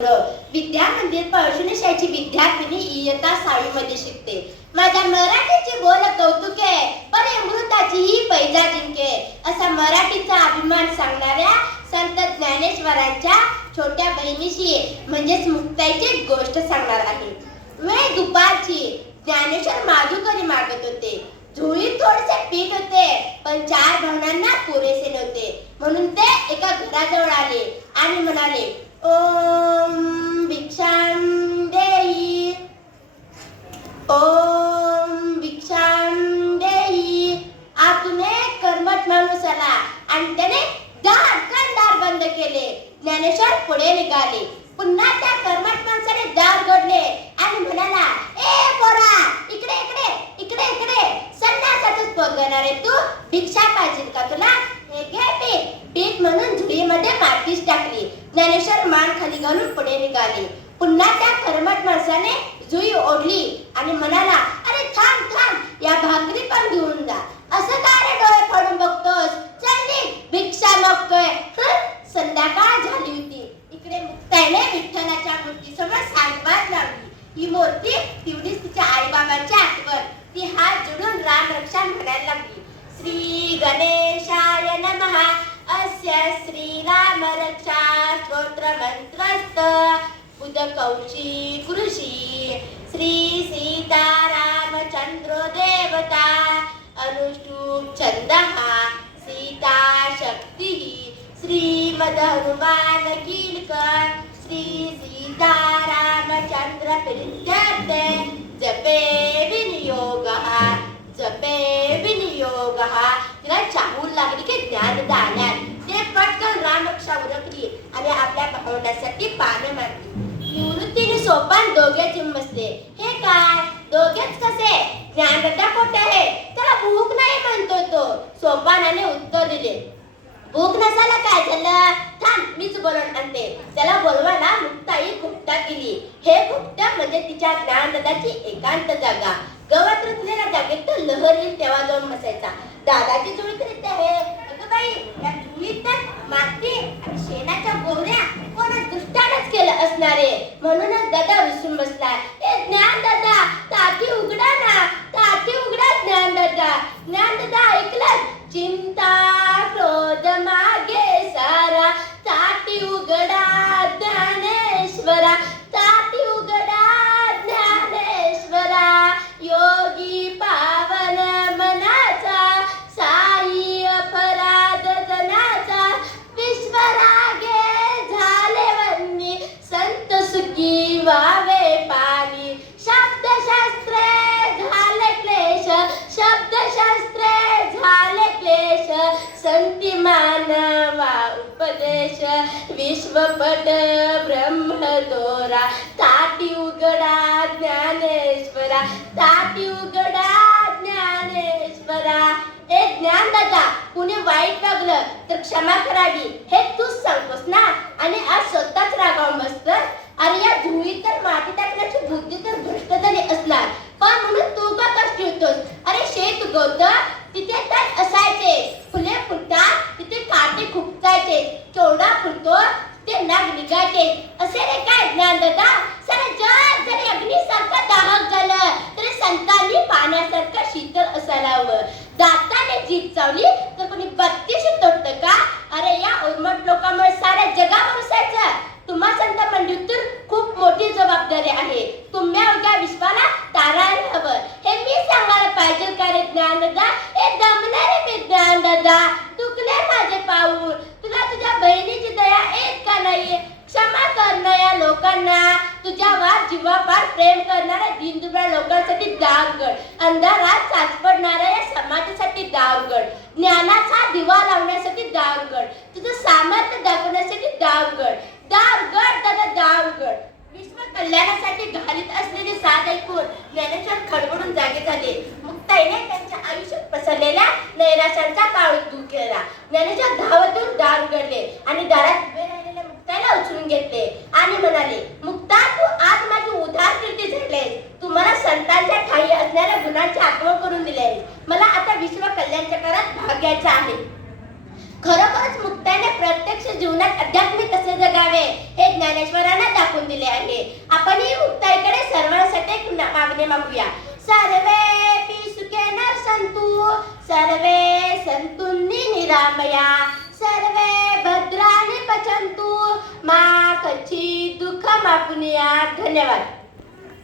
विद्या मंदिर पळशुनेशाची विद्यार्थिनी इयत्ता 6वी मध्ये शिकते. माझ्या मराठीचे बोल कौतुके, परे अमृताची ही पैजा जिंके, असा मराठीचा अभिमान सांगणाऱ्या संत ज्ञानेश्वरांच्या छोट्या बहिणीशी म्हणजेच मुक्ताईची गोष्ट सांगणार आहे. वेळ दुपारची. ज्ञानेश्वर माधुकरी मागत होते. झोळीत थोडेसे पीठ होते, पण 4 भावनांना पुरेसे नव्हते. म्हणून ते एका घराजवळ आले आणि म्हणाले, ओम भिक्षां देहि, ओम भिक्षां देहि. आतून एक कर्मठ माणूस आला आणि त्याने दार बंद केले. ज्ञानेश्वर पुढे निघाले. पुन्हा त्या कर्मठ माणसाने दार उघडले आणि म्हणाला, ए पोरा, इकडे इकडे इकडे इकडे, संन्यासातच पोगणार आहे तू, भिक्षा पाहिजे का तुला? हे घे पीठ. पीठ म्हणून झुळीमध्ये मातीच टाकली. ज्ञानेश्वर मान खाली घालून पुढे निघाले. पुन्हा त्या कर्मठ माणसाने जुई ओढली आणि म्हणाला, अरे थांब थांब, या भाकरी पण घेऊन जा. असं का रे डोळे फाडून बघतोस? चल निघ, भिक्षा मागतोय. संध्याकाळ झाली होती. इकडे मुक्ताईने विठ्ठलाच्या मूर्तीसमोर सांडपात लावली. ही मूर्ती तेवढीच तिच्या आईबाबांची आठवण. ती हात जोडून रामरक्षा म्हणायला लागली. श्री गणेशाय नमः, अस्य श्रीराम रक्षा स्तोत्र मंत्रस्त उदकौशी कृषी श्री सीतारामचंद्रो देवता अनुष्टुप छंदः सीता शक्ती श्रीमद हनुमान कीलकर श्री सीतारामचंद्र प्रीत्यर्थे जपे विनियोगः जपे विनियोगः. तिला चाहूल लागली की ज्ञानदा आल्यात. ते पटकन रामरक्षा उरकली आणि आपल्या भावंडासाठी पाने मारली. निवृत्तीने सोपान दोघे चिंबसले. हे काय, दोघेच कसे? ज्ञानदा कोठे आहे? त्याला भूक नाही म्हणतो तो. सोपानाने उत्तर दिले, भूक नसायला काय झालं? थांब, मीच बोलवून आणते. त्याला बोलवायला मुक्ताई खुपट्यात गेली. हे खुपट्या म्हणजे तिच्या ज्ञानदाची एकांत जागा. गवत रुतलेल्या जागेत तो लहर येईल तेव्हा जाऊन बसायचा. दादाची जुळी तर इथे आहे. अगं बाई, या जुळीत तर माती आणि शेणाच्या गोवऱ्या कोणा दुष्टानच केलं असणारे. म्हणूनच दादा विसरून बसलाय. ए ज्ञानदादा, ताटी उघडा ना, ताटी उघडा ज्ञानदादा. ज्ञानदादा ऐकलं? चिंता क्रोध मागे सारा, ताटी उघडा ज्ञानेश्वरा, ताटी उघडा ज्ञानेश्वरा. योगी पावन मनाचा, साई अपराध जनाचा, विश्वरागे झाले वन्नी, संत सुखी वावे पाणी. शब्दशास्त्रे झाले क्लेश, शब्दशास्त्रे झाले क्लेश, संती मानवा उपदेश, विश्वपट ब्रह्मदोरा. ताटी उघडा ज्ञानेश्वरा, ताटी उघडा ज्ञानेश्वरा. ए ज्ञानदादा, कुणी वाईट वागलं तर क्षमा करावी हे तूच सांगतोस ना, आणि आज स्वतःच रागावून बसतोस. अरे या धुळीत तर माती टाकण्याची बुद्धी तर भ्रष्ट झाली असणार, पण म्हणून तू का कष्ट होतोस? अरे शेत उगवतं तिथे तर असायचे, फुले फुलतात तिथे काटे खुपसायचे, केवढा फुलतो ते नाग निघायचे. असे रे काय ज्ञानदादा? सारे जग जरी अग्नीसारखं दाहक झालं तरी संतांनी पाण्यासारखं शीतल असायला हवं. दाताने जीभ चावली तर कोणी बत्तीशी तोडतं का? अरे या उर्मट लोकांमुळे साऱ्या जगावर असायचं. तुम्हा संत मंडळीतून खूप मोठी जबाबदारी आहे. तुम्ही अवघ्या विश्वाला तारायला हवं. हे मी सांगायला पाहिजे का रे ज्ञानदादा? हे दमणारे मी ज्ञानदादा, चुकले माझे पाऊल. तुला तुझ्या बहिणीची दया येत का नाही? क्षमा करणं या लोकांना. तुझ्यावर जीवापार प्रेम करणाऱ्या दीनदुबळ्या लोकांसाठी दार उघड. अंधारात साचपडणाऱ्या या समाजासाठी दार उघड. ज्ञानाचा दिवा लावण्यासाठी दार उघड. तुझं सामर्थ्य दाखवण्यासाठी दार उघड. दार उघड दादा, दार उघड. विश्व कल्याणासाठी घालीत असलेली साथ ऐकून ज्ञानेश्वर खडबडून जागे झाले. मुक्ताईने त्यांच्या आयुष्यात पसरलेल्या नैराश्यांचा काळ दूर केला. ज्ञानेश्वर धावतून दार उघडले आणि दारात उभे राहिलेल्या मुक्ताईला उचलून घेतले आणि म्हणाले, मुक्ता, तू आज माझी उधार कीर्ती झालीस. तू मला संतांच्या ठाई असणाऱ्या गुणांची आठवण करून दिलीस. मला आता विश्व कल्याण चक्रात भाग घ्यायचा आहे. खरोखरच मुक्ताईने प्रत्यक्ष जीवनात अध्यात्म कसे जगावे हे ज्ञानेश्वरांना दाखवले. टाकून दिले आहे. आपणही मुक्ताईकडे सर्वांसाठी एक मागणी मागूया. सर्वे सुखेनः सन्तु, सर्वे सन्तु निरामया, सर्वे भद्राणि पश्यन्तु, मा कश्चित् दुःखमाप्नुयात्. धन्यवाद.